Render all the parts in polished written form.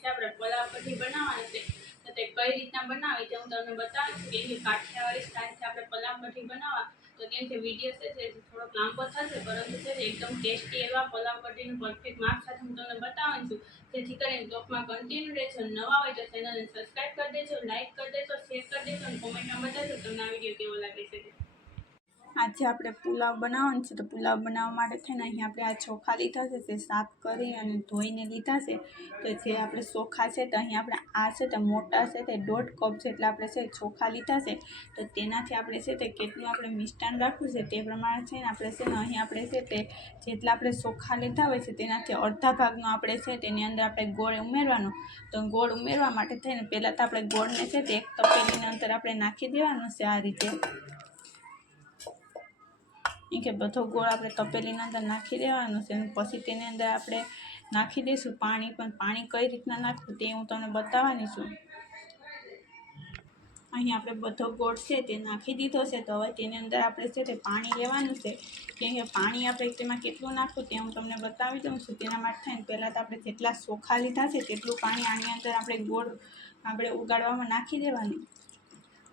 છે આપણે પુલાવ કઢી બનાવવાની છે તો તે કઈ રીતના બનાવી તે હું તમને બતાવીશ કેમ કે કાઠિયાવાડી સ્ટાઇલથી આપણે પુલાવ કઢી બનાવવા તો કેમ કે વિડીયો છે તે થોડોક લાંબો થશે પરંતુ છે એકદમ ટેસ્ટી એવા પુલાવ કઢીનું પરફેક્ટ માપ સાથે હું તમને બતાવવાની છું જેથી કરીને બ્લોગમાં કન્ટિન્યુ રહેજો નવા હોય તો ચેનલને સબસ્ક્રાઈબ કરી દેજો લાઈક કરી દેજો શેર કરી દેજો અને કોમેન્ટમાં બતાવજો તમને આ વિડીયો કેવો લાગે છે। આજે આપણે પુલાવ બનાવવાનું છે તો પુલાવ બનાવવા માટે થઈને અહીં આપણે આ ચોખા લીધા છે તે સાફ કરી અને ધોઈને લીધા છે તો જે આપણે ચોખા છે તો અહીં આપણે આ છે તે મોટા છે તે 1.5 કપ જેટલા આપણે છે ચોખા લીધા છે તો તેનાથી આપણે છે તે કેટલું આપણે મિષ્ટાન રાખવું છે તે પ્રમાણે છે ને આપણે છે ને અહીં આપણે છે તે જેટલા આપણે ચોખા લીધા હોય છે તેનાથી અડધા ભાગનો આપણે છે તેની અંદર આપણે ગોળ ઉમેરવાનો તો ગોળ ઉમેરવા માટે થઈને પહેલાં તો આપણે ગોળને છે તે એક તપેલીની અંદર આપણે નાખી દેવાનું છે આ રીતે કે બધો ગોળ આપણે તપેલીની અંદર નાખી દેવાનું છે અને પછી તેની અંદર આપણે નાખી દઈશું પાણી પણ પાણી કઈ રીતના નાખવું તે હું તમને બતાવવાની છું। અહીં આપણે બધો ગોળ છે તે નાખી દીધો છે તો હવે તેની અંદર આપણે છે તે પાણી લેવાનું છે કેમ કે પાણી આપણે તેમાં કેટલું નાખવું તે હું તમને બતાવી દઉં છું। તેના માટે થઈને પહેલાં તો આપણે જેટલા ચોખા લીધા છે તેટલું પાણી આની અંદર આપણે ગોળ આપણે ઉગાડવામાં નાખી દેવાનું।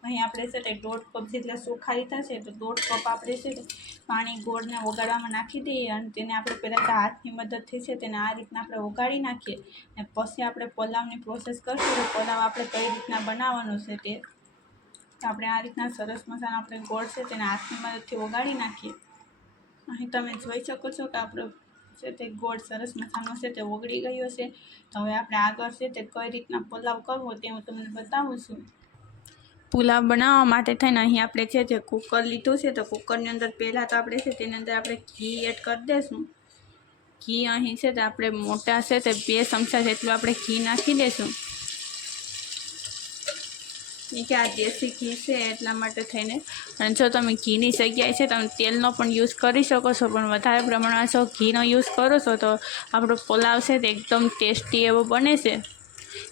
અહીં આપણે છે તે 1.5 કપ જેટલા ચોખા લીધા છે તો 1.5 કપ આપણે છે તે પાણી ગોળને ઓગાળવામાં નાખી દઈએ અને તેને આપણે પહેલાં તો હાથની મદદથી છે તેને આ રીતના આપણે ઓગાળી નાખીએ અને પછી આપણે પુલાવની પ્રોસેસ કરશું તો પુલાવ આપણે કઈ રીતના બનાવવાનો છે તે આપણે આ રીતના સરસ મજાનો આપણે ગોળ છે તેને હાથની મદદથી ઓગાળી નાખીએ। અહીં તમે જોઈ શકો છો કે આપણો છે તે ગોળ સરસ મજાનો છે તે ઓગળી ગયો છે તો હવે આપણે આગળ છે તે કઈ રીતના પુલાવ કરવો તે હું તમને બતાવું છું। પુલાવ બનાવવા માટે થઈને અહીં આપણે છે જે કુકર લીધું છે તો કુકરની અંદર પહેલાં તો આપણે છે તેની અંદર આપણે ઘી એડ કરી દઈશું। ઘી અહીં છે તો આપણે મોટા છે તે 2 ચમચા જેટલું આપણે ઘી નાખી દઈશું કે આ દેશી ઘી છે એટલા માટે થઈને અને જો તમે ઘીની જગ્યાએ છે તમે તેલનો પણ યુઝ કરી શકો છો પણ વધારે પ્રમાણમાં જો ઘીનો યુઝ કરો છો તો આપણો પુલાવ છે તે એકદમ ટેસ્ટી એવો બને છે।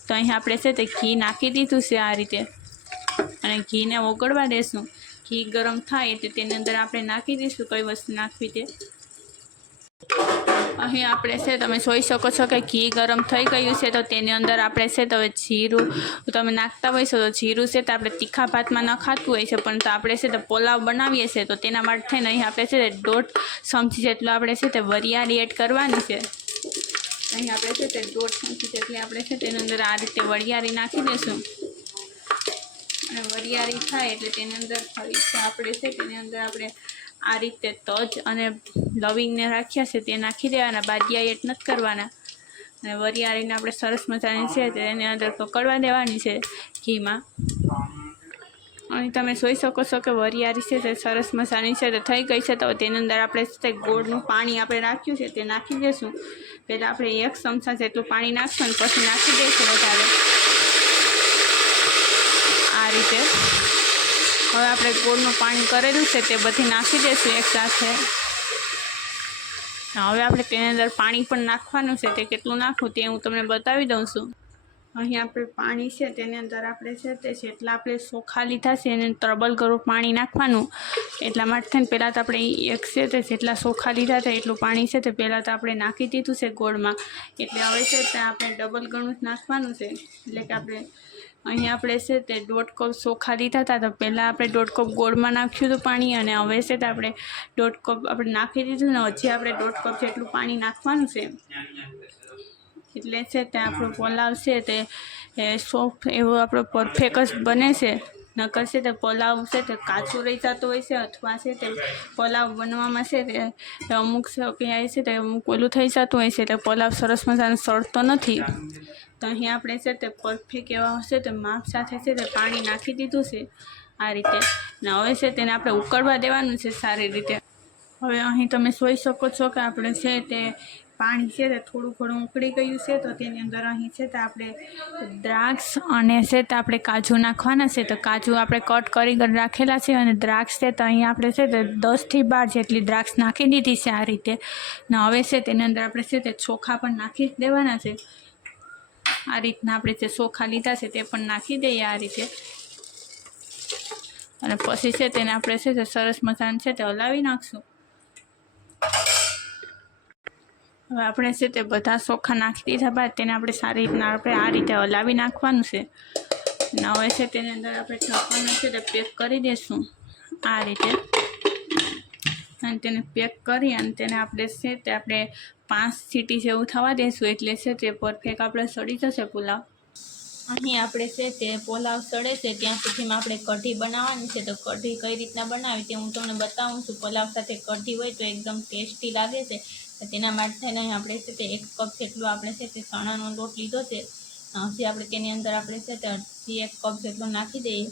તો અહીં આપણે છે તે ઘી નાખી દીધું છે આ રીતે અને ઘીને ઓગળવા દેશું। ઘી ગરમ થાય એટલે તેની અંદર આપણે નાખી દઈશું કઈ વસ્તુ નાખવી તે અહીં આપણે છે તમે જોઈ શકો છો કે ઘી ગરમ થઈ ગયું છે તો તેની અંદર આપણે છે તો હવે જીરું તમે નાખતા હોય છો તો જીરું છે તો આપણે તીખા ભાતમાં ન ખાતું હોય છે પણ તો આપણે છે તો પુલાવ બનાવીએ છીએ તો તેના માટે થઈને અહીં આપણે છે તે 1.5 ચમચી જેટલું આપણે છે તે વરિયાળી એડ કરવાની છે। અહીં આપણે છે તે 1.5 ચમચી જેટલી આપણે છે તેની અંદર આ રીતે વરિયાળી નાખી દઈશું અને વરિયાળી થાય એટલે તેની અંદર ફરી આપણે છે તેની અંદર આપણે આ રીતે તજ અને લવિંગને રાખ્યા છે તે નાખી દેવાના બાદિયા એડ નથી કરવાના અને વરિયાળીને આપણે સરસ મજાની છે તેની અંદર પકડવા દેવાની છે ઘીમાં। અહીં તમે જોઈ શકો છો કે વરિયાળી છે તે સરસ મજાની છે તે થઈ ગઈ છે તો તેની અંદર આપણે તે ગોળનું પાણી આપણે રાખ્યું છે તે નાખી દઈશું। પહેલાં આપણે 1 ચમચા જેટલું પાણી નાખશું અને પછી નાખી દઈશું વધારે આ રીતે હવે આપણે ગોળનું પાણી કરેલું છે તે બધી નાખી દઈશું એકસાથે। હવે આપણે તેની અંદર પાણી પણ નાખવાનું છે તે કેટલું નાખવું તે હું તમને બતાવી દઉં છું। અહીં આપણે પાણી છે તેની અંદર આપણે છે તે જેટલા આપણે ચોખા લીધા છે એને ડબલ ગરમ પાણી નાખવાનું એટલા માટે થઈને પહેલાં તો આપણે એક છે તે જેટલા ચોખા લીધા હતા એટલું પાણી છે તે પહેલાં તો આપણે નાખી દીધું છે ગોળમાં એટલે હવે છે તે આપણે ડબલ ગણું નાખવાનું છે એટલે કે આપણે અહીં આપણે છે તે 1.5 કપ ચોખા લીધા હતા તો પહેલાં આપણે 1.5 કપ ગોળમાં નાખ્યું હતું પાણી અને હવે છે તે આપણે 1.5 કપ આપણે નાખી દીધું ને હજી આપણે 1.5 કપ જેટલું પાણી નાખવાનું છે એટલે છે તે આપણો પુલાવ છે તે સોફ્ટ એવો આપણો પરફેક્ટ જ બને છે નકર છે તે પુલાવ છે તે કાચું રહી જતું હોય છે અથવા છે તે પુલાવ બનવામાં છે તે અમુક ક્યાંય છે તે અમુક ઓલું થઈ જતું હોય છે એટલે પુલાવ સરસ મજાનો સળતો નથી। તો અહીં આપણે છે તે પરફેક્ટ એવા હશે તો માપ સાથે છે તે પાણી નાખી દીધું છે આ રીતે ને હવે છે તેને આપણે ઉકળવા દેવાનું છે સારી રીતે। હવે અહીં તમે જોઈ શકો છો કે આપણે છે તે પાણી છે તે થોડું ઘણું ઉકળી ગયું છે તો તેની અંદર અહીં છે તે આપણે દ્રાક્ષ અને છે તે આપણે કાજુ નાખવાના છે તો કાજુ આપણે કટ કરી રાખેલા છે અને દ્રાક્ષ છે તો અહીં આપણે છે તે 10 થી 12 જેટલી દ્રાક્ષ નાખી દીધી છે આ રીતે ને હવે છે તેની અંદર આપણે છે તે ચોખા પણ નાખી દેવાના છે આ રીતના આપણે જે ચોખા લીધા છે તે પણ નાખી દઈએ આ રીતે અને પછી છે તેને આપણે છે તે સરસ મજાનું છે તે હલાવી નાખશું। હવે આપણે છે તે બધા ચોખા નાખી દીધા બાદ તેને આપણે સારી રીતના આપણે આ રીતે હલાવી નાખવાનું છે. અને હવે છે તેની અંદર આપણે ઢાંકવાનું છે તે પેક કરી દઈશું આ રીતે. અને તેને પેક કરી અને તેને આપણે છે તે આપણે 5 સીટી જેવું થવા દઈશું, એટલે છે તે પરફેક્ટ આપણે સડી જશે પુલાવ. અહીં આપણે છે તે પુલાવ સડે છે ત્યાં સુધીમાં આપણે કઢી બનાવવાની છે. તો કઢી કઈ રીતના બનાવી તે હું તમને બતાવું છું. પુલાવ સાથે કઢી હોય તો એકદમ ટેસ્ટી લાગે છે. તો તેના માટે થઈને આપણે છે તે 1 કપ જેટલો આપણે છે તે ચણાનો લોટ લીધો છે. હજી આપણે તેની અંદર આપણે છે તે અડધી 1 કપ જેટલો નાખી દઈએ.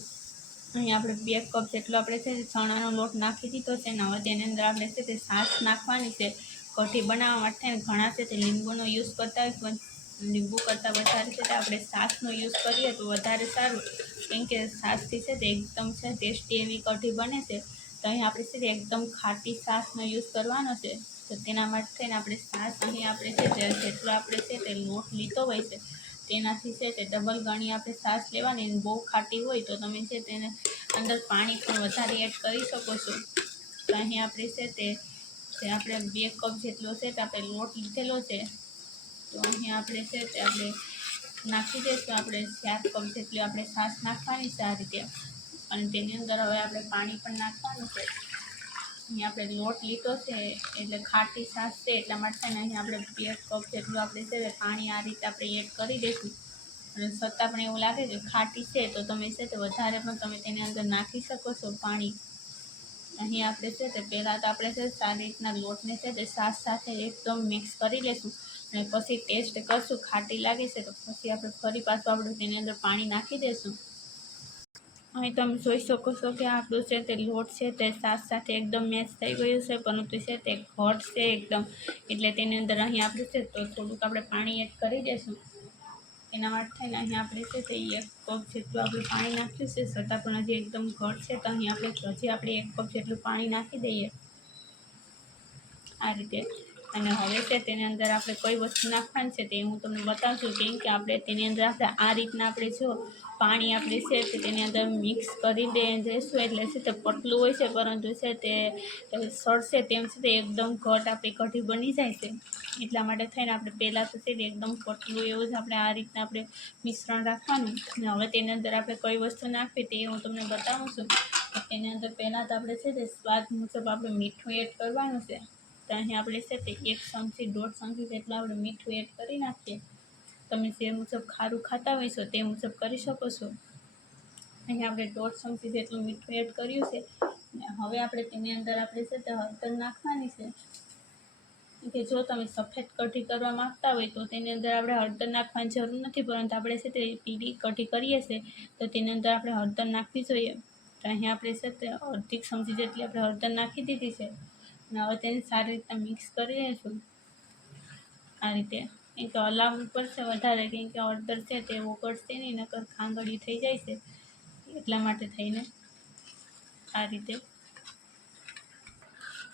અહીં આપણે 2 કપ જેટલો આપણે છે તે ચણાનો લોટ નાખી દીધો છે. ને હવે તેની અંદર આપણે છે તે છાશ નાખવાની છે. કઢી બનાવવા માટે ઘણા છે તે લીંબુનો યુઝ કરતા હોય, પણ લીંબુ કરતાં વધારે છે તે આપણે છાશનો યુઝ કરીએ તો વધારે સારું, કેમ કે છાશથી છે તે એકદમ છે ટેસ્ટી એવી કઢી બને છે. તો અહીં આપણે છે તે એકદમ ખાટી છાશનો યુઝ કરવાનો છે. તો તેના માટે થઈને આપણે છાશ અહીં આપણે છે તે જેટલો આપણે છે તે લોટ લીધો હોય છે તેનાથી છે તે ડબલ ગણી આપણે છાશ લેવાની. બહુ ખાટી હોય તો તમે છે તેને અંદર પાણી પણ વધારે એડ કરી શકો છો. તો અહીં આપણે છે તે આપણે 2 કપ જેટલો છે તે આપણે લોટ લીધેલો છે. તો અહીં આપણે છે તે આપણે નાખી દઈશું આપણે 4 કપ જેટલી આપણે છાશ નાખવાની છે આ રીતે. અને તેની અંદર હવે આપણે પાણી પણ નાખવાનું છે. અહીં આપણે લોટ લીધો છે એટલે ખાટી છાશ છે એટલા માટે અહીં આપણે 2 કપ જેટલું આપણે છે પાણી આ રીતે આપણે એડ કરી દઈશું. અને છતાં પણ એવું લાગે કે ખાટી છે તો તમે છે તે વધારે પણ તમે તેની અંદર નાખી શકો છો પાણી. અહીં આપણે છે તે પહેલાં તો આપણે છે સારી રીતના લોટને છે તે છાશ સાથે એકદમ મિક્સ કરી લઈશું. અને પછી ટેસ્ટ કરશું, ખાટી લાગે છે તો પછી આપણે ફરી પાછું આપણે તેની અંદર પાણી નાખી દઈશું. અહીં તમે જોઈ શકો છો કે આપણું છે તે લોટ છે તે છાશ સાથે એકદમ મેચ થઈ ગયું છે, પરંતુ છે તે ઘટ છે એકદમ, એટલે તેની અંદર અહીં આપણે છે તો થોડુંક આપણે પાણી એડ કરી દઈશું. એના માટે થઈને અહીં આપણે છે તે 1 કપ જેટલું આપણે પાણી નાખ્યું છે, છતાં પણ હજી એકદમ ઘટ છે. તો અહીં આપણે 1 કપ જેટલું પાણી નાખી દઈએ આ રીતે. અને હવે છે તેની અંદર આપણે કઈ વસ્તુ નાખવાની છે તે હું તમને બતાવું છું, કેમ કે આપણે તેની અંદર આપણે આ રીતના આપણે જો પાણી આપણે છે તે તેની અંદર મિક્સ કરી દઈશું એટલે છે તે પતલું હોય છે, પરંતુ છે તે સડશે તેમ છે તે એકદમ ઘટ આપણી કઢી બની જાય છે. એટલા માટે થઈને આપણે પહેલાં તો છે તે એકદમ પતલું એવું જ આપણે આ રીતના આપણે મિશ્રણ રાખવાનું. અને હવે તેની અંદર આપણે કઈ વસ્તુ નાખવી તે હું તમને બતાવું છું. તેની અંદર પહેલાં તો આપણે છે તે સ્વાદ મુજબ આપણે મીઠું એડ કરવાનું છે. તો અહીં આપણે છે તે 1 ચમચી 1.5 ચમચી જેટલું આપણે મીઠું એડ કરી નાખીએ. તમે જે મુજબ ખારું ખાતા હોય છો તે મુજબ કરી શકો છો. અહીં આપણે 1.5 ચમચી જેટલું મીઠું એડ કર્યું છે. અને હવે આપણે તેની અંદર આપણે છે તે હળદર નાખવાની છે. કે જો તમે સફેદ કઢી કરવા માગતા હોય તો તેની અંદર આપણે હળદર નાખવાની જરૂર નથી, પરંતુ આપણે છે તે પીળી કઢી કરીએ છીએ તો તેની અંદર આપણે હળદર નાખવી જોઈએ. તો અહીં આપણે છે તે 1/2 ચમચી જેટલી આપણે હળદર નાખી દીધી છે. અને હવે તેને સારી રીતના મિક્સ કરી દઈશું આ રીતે. કેમ કે હલાવવું પડશે વધારે, કેમ કે હળદર છે તે ઓગળશે નહીં, નકર ખાંગડી થઈ જાય છે. એટલા માટે થઈને આ રીતે.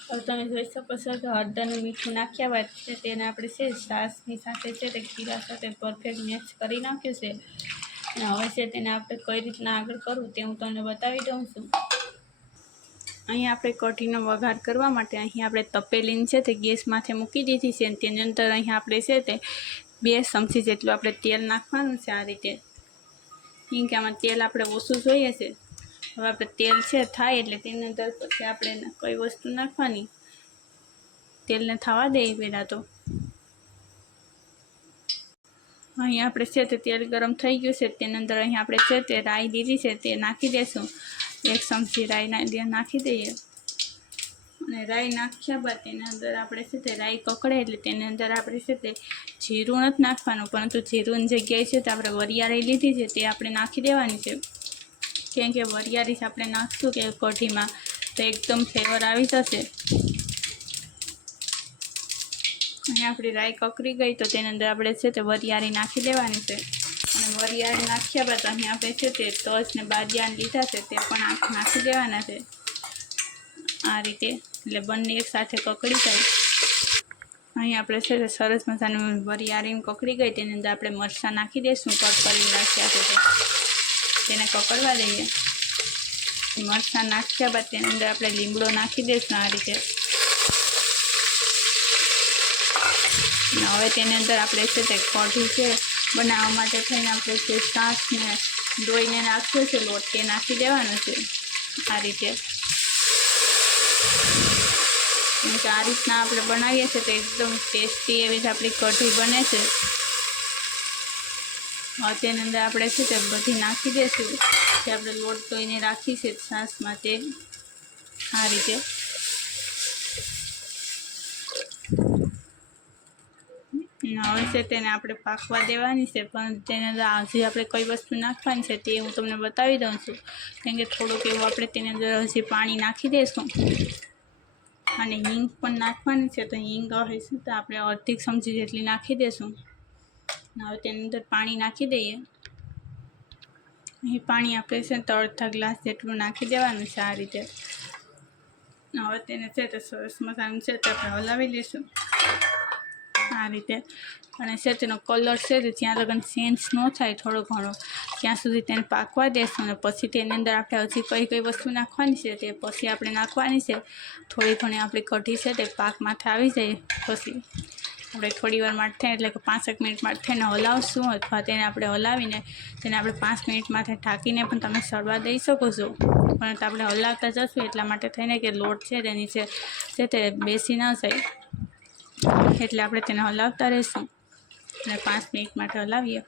હવે તમે જોઈ શકો છો કે હળદરનું મીઠું નાખ્યા બાદ છે તેને આપણે છે છાશની સાથે છે તે ખીરા સાથે પરફેક્ટ મિક્સ કરી નાખ્યું છે. અને હવે છે તેને આપણે કઈ રીતના આગળ કરવું તે હું તમને બતાવી દઉં છું. અહીં આપણે કઢીનો વઘાર કરવા માટે અહીં આપણે તપેલીને છે તે ગેસ માથે મૂકી દીધી છે. અને તેની અંદર અહીં આપણે છે તે 2 ચમચી જેટલું આપણે તેલ નાખવાનું છે આ રીતે. કેમ કે આમાં તેલ આપણે ઓછું જોઈએ છે. હવે આપણે તેલ છે થાય એટલે તેની અંદર પછી આપણે કઈ વસ્તુ નાખવાની, તેલને થવા દઈએ પહેલાં તો. અહીં આપણે છે તે તેલ ગરમ થઈ ગયું છે. તેની અંદર અહીં આપણે છે તે રાઈ દીધી છે તે નાખી દઈશું. 1 ચમચી રાઈ નાખી દઈએ. અને રાઈ નાખ્યા બાદ તેની અંદર આપણે છે તે રાઈ કકડે એટલે તેની અંદર આપણે છે તે જીરું નથી નાખવાનું, પરંતુ જીરુંની જગ્યાએ છે તે આપણે વરિયાળી લીધી છે તે આપણે નાખી દેવાની છે. કેમ કે વરિયાળી આપણે નાખશું કે કઢીમાં તો એકદમ ફ્લેવર આવી જશે. અને આપણી રાઈ કકરી ગઈ તો તેની અંદર આપણે છે તે વરિયાળી નાખી દેવાની છે. અને વરિયાળી નાખ્યા બાદ અહીં આપણે છે તે તજ ને બાદિયાને લીધા છે તે પણ નાખી દેવાના છે આ રીતે, એટલે બંને એક સાથે કકડી જાય. અહીં આપણે છે તે સરસ મજાનું વરિયાળી કકડી ગઈ તેની અંદર આપણે મરચાં નાખી દઈશું. કટ કરીને રાખ્યા છે તેને કકડવા દઈએ. મરચાં નાખ્યા બાદ તેની અંદર આપણે લીમડો નાખી દઈશું આ રીતે. હવે તેની અંદર આપણે છે તે કઢી છે બનાવવા માટે થઈને આપણે જે છાશને ધોઈને નાખ્યો છે લોટ તે નાખી દેવાનો છે આ રીતે. કેમ કે આ રીતના આપણે બનાવીએ છીએ તો એકદમ ટેસ્ટી એવી જ આપણી કઢી બને છે. હવે તેની અંદર આપણે છે તે બધી નાખી દઈશું જે આપણે લોટ ધોઈને રાખી છે છાશમાં તે આ રીતે. હવે છે તેને આપણે પાકવા દેવાની છે, પણ તેની અંદર હજી આપણે કઈ વસ્તુ નાખવાની છે તે હું તમને બતાવી દઉં છું. કેમ કે થોડુંક એવું આપણે તેની અંદર હજી પાણી નાખી દઈશું અને હિંગ પણ નાખવાની છે. તો હિંગ હવે શું તો આપણે અડધી ચમચી જેટલી નાખી દઈશું. હવે તેની અંદર પાણી નાખી દઈએ. અહીં પાણી આપણે છે તો અડધા ગ્લાસ જેટલું નાખી દેવાનું છે આ રીતે. હવે તેને છે તો સરસ મજાનું છે તો આપણે હલાવી લઈશું આ રીતે. અને છે તેનો કલર છે તો જ્યાં લગન ચેન્જ ન થાય થોડો ઘણો ત્યાં સુધી તેને પાકવા દેશું. અને પછી તેની અંદર આપણે હજી કઈ વસ્તુ નાખવાની છે તે પછી આપણે નાખવાની છે. થોડી ઘણી આપણી કઢી છે તે પાક માથે આવી જાય પછી આપણે થોડી વાર માટે થાય એટલે કે 5 મિનિટ માટે થઈને હલાવશું, અથવા તેને આપણે હલાવીને તેને આપણે 5 મિનિટ માટે ઢાંકીને પણ તમે સળવા દઈ શકો છો. પરંતુ આપણે હલાવતા જશું એટલા માટે થઈને કે લોટ છે તે નીચે છે તે બેસી ન જાય, એટલે આપણે તેને હલાવતા રહીશું અને 5 મિનિટ માટે હલાવીએ.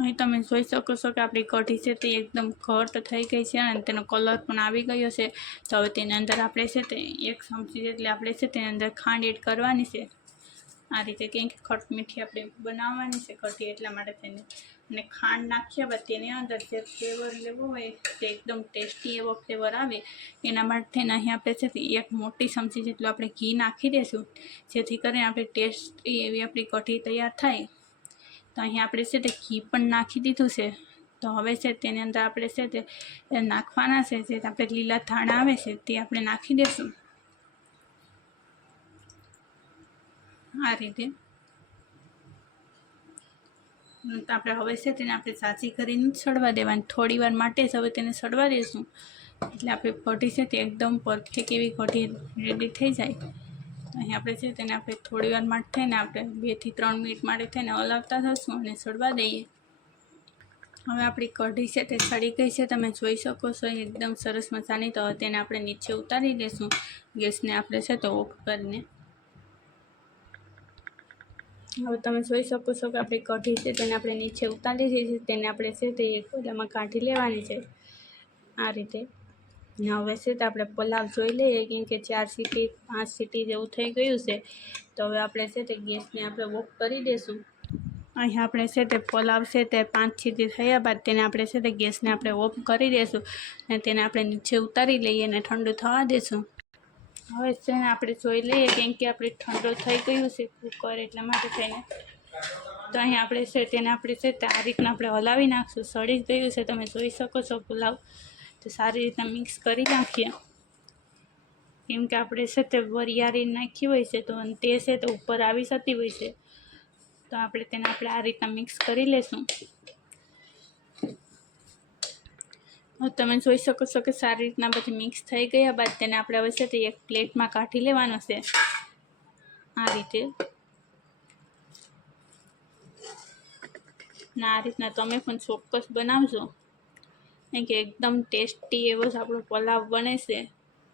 અહીં તમે જોઈ શકો છો કે આપણી કઢી છે તે એકદમ ઘટ થઈ ગઈ છે અને તેનો કલર પણ આવી ગયો છે. તો હવે તેની અંદર આપણે છે તે 1 ચમચી જેટલી આપણે છે તેની અંદર ખાંડ એડ કરવાની છે આ રીતે. કેમ કે ખટ મીઠી આપણે બનાવવાની છે કઢી એટલા માટે થઈને. અને ખાંડ નાખ્યા બાદ તેની અંદર જે ફ્લેવર લેવો હોય તે એકદમ ટેસ્ટી એવો ફ્લેવર આવે એના માટે થઈને અહીં આપણે છે તે 1 મોટી ચમચી જેટલું આપણે ઘી નાખી દઈશું, જેથી કરીને આપણી ટેસ્ટી એવી આપણી કઢી તૈયાર થાય. તો અહીં આપણે છે તે ઘી પણ નાખી દીધું છે. તો હવે છે તેની અંદર આપણે છે તે નાખવાના છે જે આપણે લીલા ધાણા આવે છે તે આપણે નાખી દઈશું આ રીતે. તો આપણે હવે છે તેને આપણે સાચી કરીને સડવા દેવાની. થોડી વાર માટે જ હવે તેને સડવા દઈશું એટલે આપણી કઢી છે તે એકદમ પરફેક્ટ એવી કઢી રેડી થઈ જાય. અહીં આપણે છે તેને આપણે થોડી વાર માટે થઈને આપણે 2 થી 3 મિનિટ માટે થઈને હલાવતા થશું અને સડવા દઈએ. હવે આપણી કઢી છે તે સડી ગઈ છે, તમે જોઈ શકો છો એકદમ સરસ મજાની. તો તેને આપણે નીચે ઉતારી દઈશું ગેસને આપણે છે તો ઓફ કરીને. હવે તમે જોઈ શકો છો કે આપણી કઢી છે તેને આપણે નીચે ઉતારી દીધી છે. તેને આપણે છે તે એક પેલામાં કાઢી લેવાની છે આ રીતે. હવે છે તો આપણે પલાવ જોઈ લઈએ કેમ કે 4 સીટી 5 સીટી જેવું થઈ ગયું છે. તો હવે આપણે છે તે ગેસને આપણે ઓફ કરી દઈશું. અહીં આપણે છે તે પલાવ છે તે 5 સીટી થયા બાદ તેને આપણે છે તે ગેસને આપણે ઓફ કરી દઈશું અને તેને આપણે નીચે ઉતારી લઈએ અને ઠંડુ થવા દઈશું. હવે છે ને આપણે જોઈ લઈએ કેમ કે આપણે ઠંડો થઈ ગયું છે કુકર એટલા માટે થઈને. તો અહીં આપણે છે તેને આપણે છે તે આ રીતના આપણે હલાવી નાખશું. સળી ગયું છે તમે જોઈ શકો છો પુલાવ. તો સારી રીતના મિક્સ કરી નાખીએ કેમ કે આપણે છે તે વરિયાળી નાખી હોય છે તો તે છે તો ઉપર આવી જતી હોય છે. તો આપણે તેને આપણે આ રીતના મિક્સ કરી લઈશું. તમે જોઈ શકો છો કે સારી રીતના બધી મિક્સ થઈ ગયા બાદ તેને આપણે હવે છે તે એક પ્લેટમાં કાઢી લેવાનો છે આ રીતે. આ રીતના તમે પણ ચોક્કસ બનાવજો કેમ કે એકદમ ટેસ્ટી એવો જ આપણો પલાવ બને છે.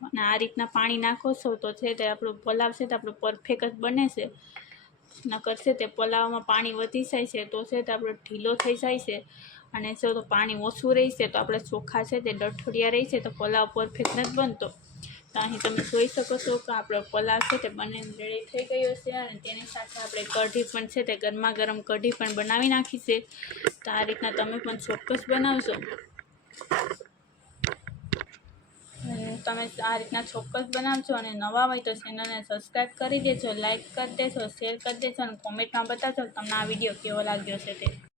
અને આ રીતના પાણી નાખો છો તો છે તે આપણો પલાવ છે તે આપણો પરફેક્ટ જ બને છે. નકર છે તે પલાવમાં પાણી વધી જાય છે તો છે તે આપણો ઢીલો થઈ જાય છે. અને જો તો પાણી ઓછું રહેશે તો આપણે ચોખા છે તે ડઠોડિયા રહી છે તો પલાવ પરફેક્ટ નથી બનતો. તો અહીં તમે જોઈ શકો છો કે આપણો પલાવ છે તે બને રેડી થઈ ગયો છે. અને તેની સાથે આપણે કઢી પણ છે તે ગરમા ગરમ કઢી પણ બનાવી નાખી છે. તો આ રીતના તમે પણ ચોક્કસ બનાવજો. તમે આ રીતના ચોક્કસ બનાવજો અને નવા હોય તો ચેનલને સબસ્ક્રાઈબ કરી દેજો, લાઇક કરી દેજો, શેર કરી દેજો અને કોમેન્ટમાં બતાવજો તમને આ વિડીયો કેવો લાગ્યો છે તે.